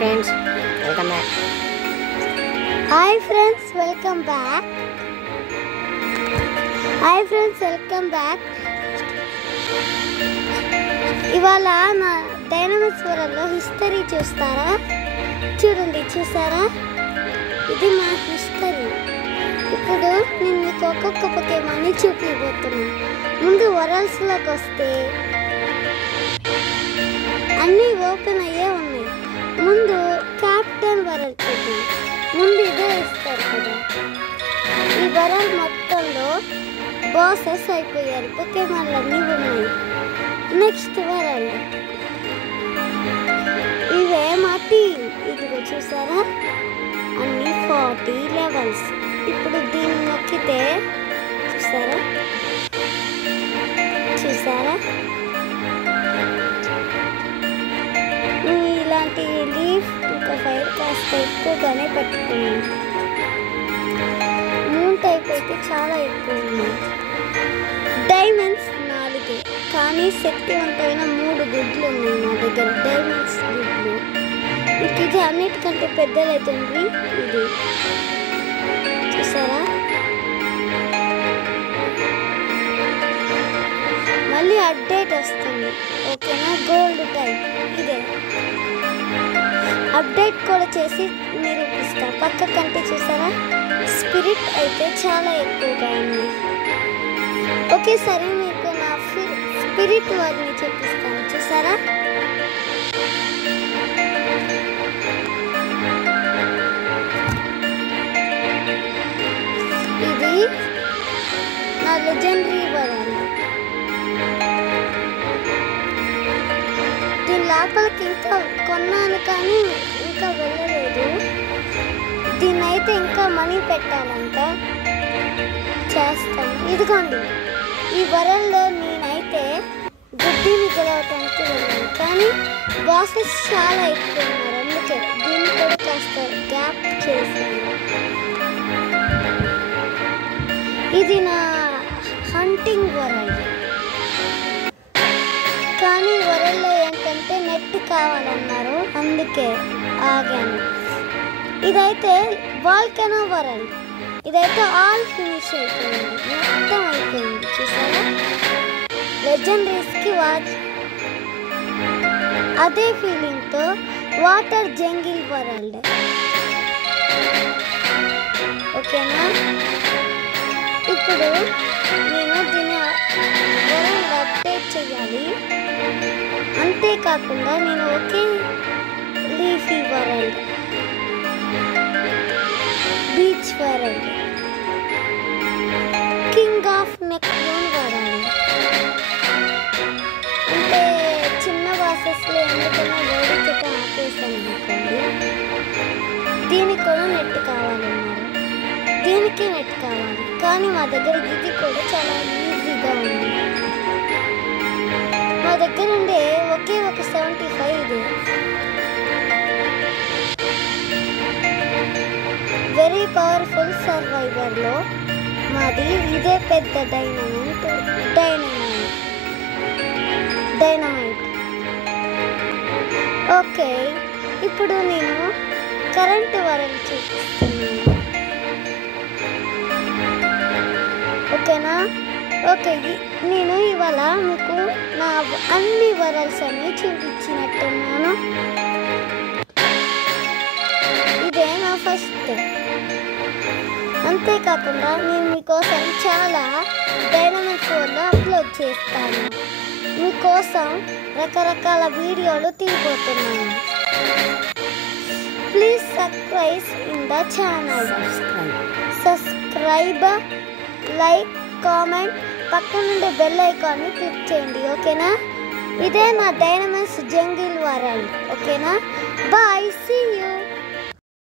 friends, welcome back. Hi friends, welcome back. Hi friends, welcome back. ఇవాళ నా dynamics వరల్డ్లో history చూసారా ఇది మా హిస్టరీ. ఇప్పుడు నేను మీకు ఒక్కొక్క పొకేమాన్ని చూపిపోతున్నా. ముందు వరల్డ్స్లోకి వస్తే అన్నీ ఓపెన్ అయ్యే ఉన్నాయి. ముందు క్యాప్టెన్ వరల్డ్ చూద్దాం. ముందు ఇదే ఇస్తారు కదా. ఈ వరల్డ్ మొత్తంలో బాసెస్ అయిపోయారు, పొకేమాన్లు అన్నీ ఉన్నాయి. నెక్స్ట్ వరల్డ్ ఇవే మా టీమ్. ఇదిగో చూసారా, అన్ని 40 లెవెల్స్. ఇప్పుడు దీన్ని నొక్కితే చూసారా ఇలాంటి లీఫ్ ఇంకా ఫైర్ కాస్త ఎక్కువగానే పెట్టుకున్నాను. మూన్ టైప్ అయితే చాలా ఎక్కువ ఉన్నాయి. డైమండ్స్ 4, కానీ శక్తివంతమైన 3 గుడ్లు ఉన్నాయి నా దగ్గర. డైమండ్స్ గుడ్లు. ఇది అన్నిటికంటే పెద్దదైతుంది. ఇది చూసారా, మళ్ళీ అప్డేట్ వస్తుంది. ఓకేనా, గోల్డ్ టైప్ ఇదే. అప్డేట్ కూడా చేసి నిరూపిస్తా. పక్క కంటే చూసారా, స్పిరిట్ అయితే చాలా ఎక్కువగా ఉంది. ఒకేసారి మీకు నా స్పిరిట్ వారిని చూపిస్తాను. చూసారా, ఇది నా లెజెండరీ వరల్డ్. దీని లోపలికి ఇంకా కొన్నాను కానీ ఇంకా వెళ్ళలేదు. దీన్ని అయితే ఇంకా మనీ పెట్టాలంట, చేస్తాను. ఇదిగోండి, ఈ వరల్డ్లో నేనైతే గుడ్డిని గెలవటానికి వెళ్ళాను, కానీ బాసెస్ చాలా ఎక్కువ ఉన్నారు. అందుకే దీన్ని కూడా కాస్త గ్యాప్ చేశాను. ఇది నా హంటింగ్ వరల్డ్, కానీ వరల్డ్లో ఏంటంటే నెట్ కావాలన్నారు, అందుకే ఆగాను. ఇదైతే వాల్కెనో వరల్డ్. ఇదైతే ఆల్ ఫినిష్ అయిపోయింది, మొత్తం అయిపోయింది. చూసారా, లెజెండరీస్కి అదే ఫీలింగ్తో వాటర్ జంగిల్ వరల్డ్. ఓకేనా, ఇప్పుడు నేను దీన్ని వరల్డ్ అప్డేట్ చేయాలి. అంతేకాకుండా నేను ఒకే leafy world, beach world, king of నెక్లోన్ వరల్డ్, అంటే చిన్న వాసెస్లో ఎందుకన్నా వేడికట ఆపేసాను అనుకోండి. దీనికి కూడా నెట్ కావాలన్నారు, దీనికి నెట్ కావాలి, కానీ మా దగ్గర ఇది కూడా చాలా ఈజీగా ఉంది. మా దగ్గర ఉండే ఒకే ఒక 75 ఇది. వెరీ పవర్ఫుల్ సర్వైవర్లో మాది ఇదే పెద్ద డైనమైట్. ఓకే, ఇప్పుడు నేను కరెంట్ వరల్డ్ చూపిస్తున్నాను. ఓకేనా, ఓకే. నేను ఇవాళ మీకు నా అన్ని వరల్డ్స్ అన్ని చూపించినట్టున్నాను. ఇదే నా ఫస్ట్. అంతేకాకుండా నేను మీకోసం చాలా డైనమిక్స్ వరల్డ్ అప్లోడ్ చేస్తాను. మీకోసం రకరకాల వీడియోలు తీయబోతున్నాను. Please subscribe in the channel. Subscribe, like, comment, పక్కనుండే బెల్ ఐకాన్ని క్లిక్ చేయండి. ఓకేనా, ఇదే నా డైనమిక్స్ జంగిల్ వరల్డ్. ఓకేనా, బాయ్, సీ యూ.